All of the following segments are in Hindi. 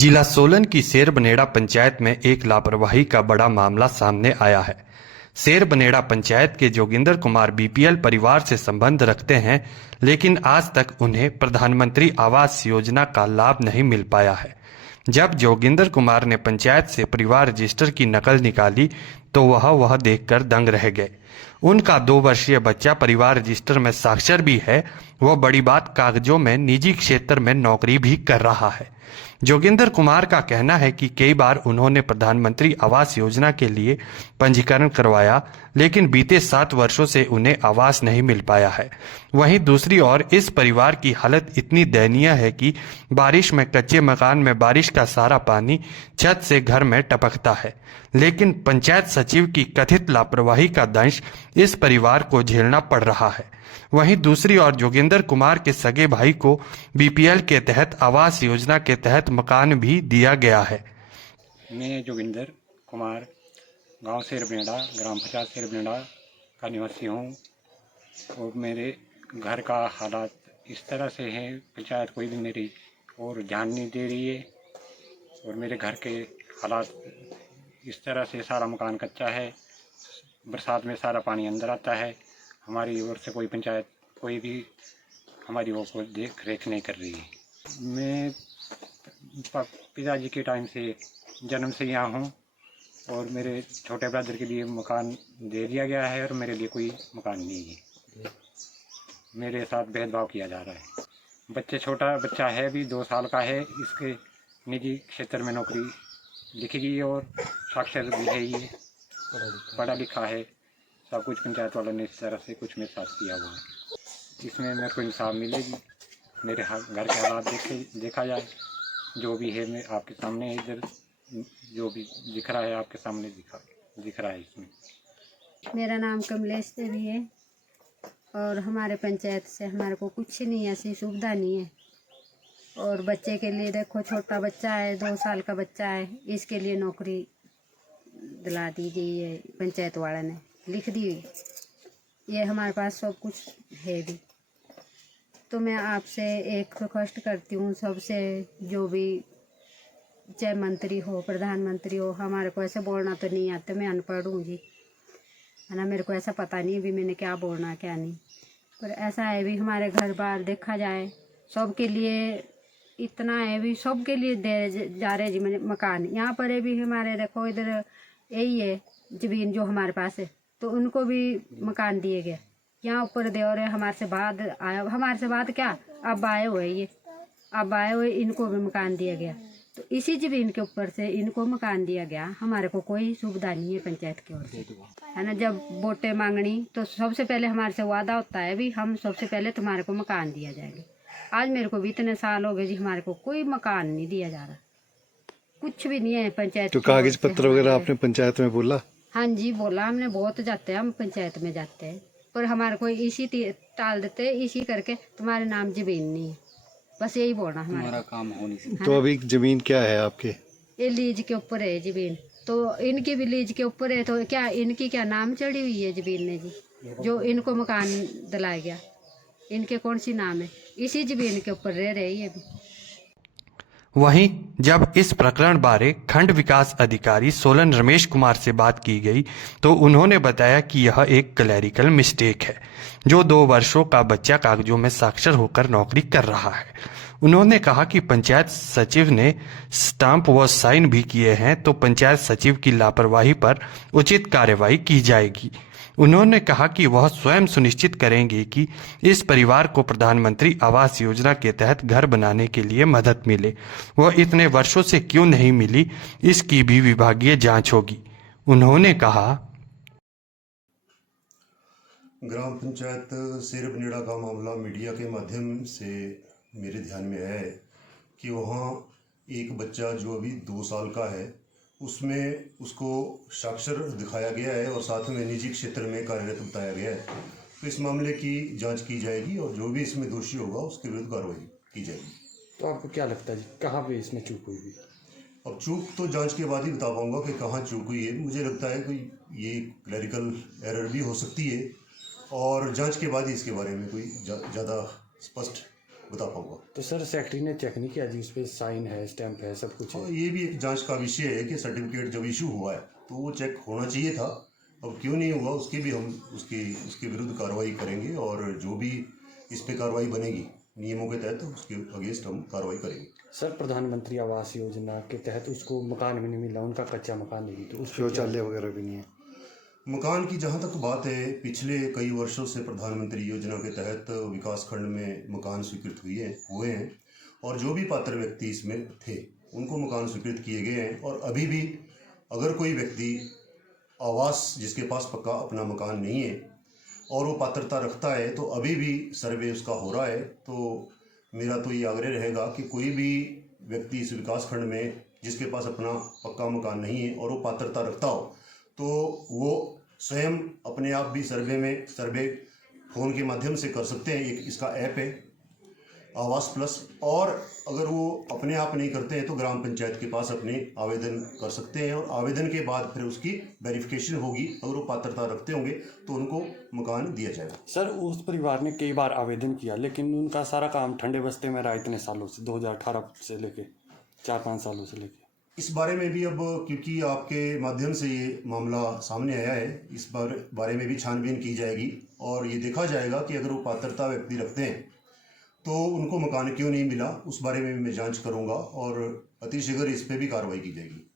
जिला सोलन की शेरबनेड़ा पंचायत में एक लापरवाही का बड़ा मामला सामने आया है। शेरबनेड़ा पंचायत के जोगिंदर कुमार बीपीएल परिवार से संबंध रखते हैं, लेकिन आज तक उन्हें प्रधानमंत्री आवास योजना का लाभ नहीं मिल पाया है। जब जोगिंदर कुमार ने पंचायत से परिवार रजिस्टर की नकल निकाली तो वह देखकर दंग रह गए। उनका 2 वर्षीय बच्चा परिवार रजिस्टर में साक्षर भी है। वह बड़ी बात, कागजों में निजी क्षेत्र में नौकरी भी कर रहा है। जोगिंदर कुमार का कहना है कि कई बार उन्होंने प्रधानमंत्री आवास योजना के लिए पंजीकरण करवाया, लेकिन बीते 7 वर्षों से उन्हें आवास नहीं मिल पाया है। वहीं दूसरी ओर इस परिवार की हालत इतनी दयनीय है कि बारिश में कच्चे मकान में बारिश का सारा पानी छत से घर में टपकता है, लेकिन पंचायत सचिव की कथित लापरवाही का दंश इस परिवार को झेलना पड़ रहा है। वहीं दूसरी ओर जोगिंदर कुमार के सगे भाई को बीपीएल के तहत आवास योजना के तहत मकान भी दिया गया है। मैं जोगिंदर कुमार गांव शेरबनेड़ा, ग्राम पंचायत शेरबनेड़ा का निवासी हूं और मेरे घर का हालात इस तरह से है, पंचायत कोई भी मेरी और ध्यान नहीं दे रही है और मेरे घर के हालात इस तरह से, सारा मकान कच्चा है, बरसात में सारा पानी अंदर आता है। हमारी ओर से कोई पंचायत कोई भी हमारी ओर को देख रेख नहीं कर रही है। मैं पिताजी के टाइम से जन्म से यहाँ हूँ और मेरे छोटे ब्रदर के लिए मकान दे दिया गया है और मेरे लिए कोई मकान नहीं है। मेरे साथ भेदभाव किया जा रहा है। छोटा बच्चा है, अभी 2 साल का है, इसके निजी क्षेत्र में नौकरी लिखी गई और साक्षर भी है, ये पढ़ा लिखा है। सब कुछ पंचायत वालों ने इस तरह से कुछ मेरे साथ किया हुआ है। इसमें मेरे को इंसाफ मिलेगी, मेरे घर के हालात देखा जाए। जो भी है मैं आपके सामने, इधर जो भी दिख रहा है आपके सामने दिख रहा है। इसमें मेरा नाम कमलेश देवी है और हमारे पंचायत से हमारे को कुछ नहीं, ऐसी सुविधा नहीं है। और बच्चे के लिए देखो, छोटा बच्चा है, 2 साल का बच्चा है, इसके लिए नौकरी दिला दीजिए, पंचायत वाले ने लिख दी। ये हमारे पास सब कुछ है भी। तो मैं आपसे एक रिक्वेस्ट करती हूँ सबसे, जो भी चाहे मंत्री हो, प्रधानमंत्री हो, हमारे को ऐसे बोलना तो नहीं आता, मैं अनपढ़ हूँ जी, है ना, मेरे को ऐसा पता नहीं है भी मैंने क्या बोलना क्या नहीं। पर ऐसा है भी, हमारे घर बार देखा जाए सबके लिए इतना है भी, सबके लिए दे जा रहे जी मकान। यहाँ पर है भी हमारे, देखो इधर यही है जमीन जो हमारे पास है, तो उनको भी मकान दिए गए। यहाँ ऊपर दे और हमारे से बाद आया, हमारे से बाद क्या अब आए हुए, ये अब आए हुए, इनको भी मकान दिया गया। तो इसी जमीन के ऊपर से इनको मकान दिया गया। हमारे को कोई सुविधा नहीं है पंचायत की ओर से, है ना। जब वोटें मांगनी तो सबसे पहले हमारे से वादा होता है भी हम सबसे पहले तुम्हारे को मकान दिया जाएगा। आज मेरे को भी इतने साल हो गए जी, हमारे को कोई मकान नहीं दिया जा रहा, कुछ भी नहीं है पंचायत। तो कागज पत्र वगैरह आपने पंचायत में बोला? हाँ जी बोला हमने, बहुत जाते हैं हम पंचायत में जाते हैं, पर हमारे को इसी टाल देते हैं, इसी करके तुम्हारे नाम जमीन नहीं है, बस यही बोलना हमारा काम हो नहीं सकता। तो अभी जमीन क्या है आपके? ये लीज के ऊपर है जमीन, तो इनकी भी लीज के ऊपर है। तो क्या इनकी क्या नाम चढ़ी हुई है जमीन ने जी, जो इनको मकान दिलाया गया, इनके कौन सी नाम है? इसी जमीन के ऊपर रह रही है भी। वहीं जब इस प्रकरण बारे खंड विकास अधिकारी सोलन रमेश कुमार से बात की गई तो उन्होंने बताया कि यह एक क्लैरिकल मिस्टेक है। जो 2 वर्षों का बच्चा कागजों में साक्षर होकर नौकरी कर रहा है। उन्होंने कहा कि पंचायत सचिव ने स्टाम्प व साइन भी किए हैं, तो पंचायत सचिव की लापरवाही पर उचित कार्रवाई की जाएगी। उन्होंने कहा कि वह स्वयं सुनिश्चित करेंगे कि इस परिवार को प्रधानमंत्री आवास योजना के तहत घर बनाने के लिए मदद मिले। वह इतने वर्षों से क्यों नहीं मिली, इसकी भी विभागीय जांच होगी। उन्होंने कहा, ग्राम पंचायत शेरबनेड़ा का मामला मीडिया के माध्यम से मेरे ध्यान में है कि वहाँ एक बच्चा जो अभी 2 साल का है, उसमें उसको साक्षर दिखाया गया है और साथ में निजी क्षेत्र में कार्यरत बताया गया है। तो इस मामले की जांच की जाएगी और जो भी इसमें दोषी होगा उसके विरुद्ध कार्रवाई की जाएगी। तो आपको क्या लगता है जी, कहाँ पे इसमें चूक हुई भी? अब चूक तो जांच के बाद ही बता पाऊंगा कि कहाँ चूक हुई है। मुझे लगता है कि ये क्लैरिकल एरर भी हो सकती है और जांच के बाद ही इसके बारे में कोई ज़्यादा स्पष्ट बता पाऊंगा। तो सर सेक्रेटरी ने चेक नहीं किया जी, उस पर साइन है, स्टैंप है, सब कुछ है? और ये भी एक जांच का विषय है कि सर्टिफिकेट जब इशू हुआ है तो वो चेक होना चाहिए था। अब क्यों नहीं हुआ उसके भी हम उसके विरुद्ध कार्रवाई करेंगे और जो भी इस पे कार्रवाई बनेगी नियमों के तहत उसके अगेंस्ट हम कार्रवाई करेंगे। सर प्रधानमंत्री आवास योजना के तहत उसको मकान भी नहीं मिला, उनका कच्चा मकान नहीं, तो उस शौचालय वगैरह भी नहीं है। मकान की जहाँ तक बात है, पिछले कई वर्षों से प्रधानमंत्री योजना के तहत विकास खंड में मकान स्वीकृत हुए हैं और जो भी पात्र व्यक्ति इसमें थे उनको मकान स्वीकृत किए गए हैं। और अभी भी अगर कोई व्यक्ति आवास जिसके पास पक्का अपना मकान नहीं है और वो पात्रता रखता है तो अभी भी सर्वे उसका हो रहा है। तो मेरा तो ये आग्रह रहेगा कि कोई भी व्यक्ति इस विकास खंड में जिसके पास अपना पक्का मकान नहीं है और वो पात्रता रखता हो तो वो स्वयं अपने आप भी सर्वे फ़ोन के माध्यम से कर सकते हैं। एक इसका ऐप है आवास प्लस, और अगर वो अपने आप नहीं करते हैं तो ग्राम पंचायत के पास अपने आवेदन कर सकते हैं और आवेदन के बाद फिर उसकी वेरिफिकेशन होगी। अगर वो पात्रता रखते होंगे तो उनको मकान दिया जाएगा। सर उस परिवार ने कई बार आवेदन किया लेकिन उनका सारा काम ठंडे बस्ते में रहा इतने सालों से, 2018 से लेके 4-5 सालों से लेके। इस बारे में भी अब क्योंकि आपके माध्यम से ये मामला सामने आया है, इस बारे में भी छानबीन की जाएगी और ये देखा जाएगा कि अगर वो पात्रता व्यक्ति रखते हैं तो उनको मकान क्यों नहीं मिला। उस बारे में भी मैं जांच करूंगा और अतिशीघ्र इस पे भी कार्रवाई की जाएगी।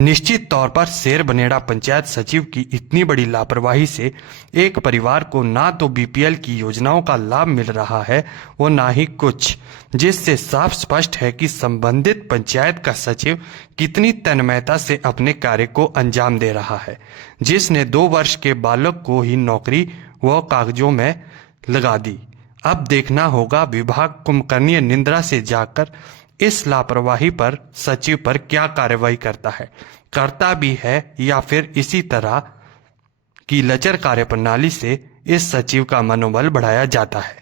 निश्चित तौर पर शेरबनेड़ा पंचायत सचिव की इतनी बड़ी लापरवाही से एक परिवार को ना तो बीपीएल की योजनाओं का लाभ मिल रहा है वो ना ही कुछ, जिससे साफ स्पष्ट है कि संबंधित पंचायत का सचिव कितनी तन्मयता से अपने कार्य को अंजाम दे रहा है, जिसने 2 वर्ष के बालक को ही नौकरी व कागजों में लगा दी। अब देखना होगा विभाग कुंभकर्णीय निंद्रा से जाकर इस लापरवाही पर सचिव पर क्या कार्रवाई करता भी है या फिर इसी तरह की लचर कार्यप्रणाली से इस सचिव का मनोबल बढ़ाया जाता है।